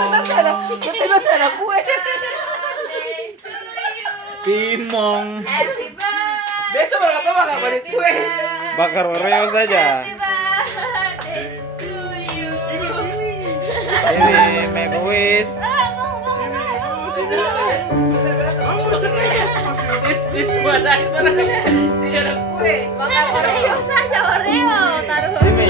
Buti na sana kue. Timong. Happy birthday. Besok kalau kata bakal balik kue. Bakar Oreo saja. Happy birthday to you. Ini make a wish. This one aja mana? Tidak ada kue. Makan Oreo saja, Oreo. Taruh. Ini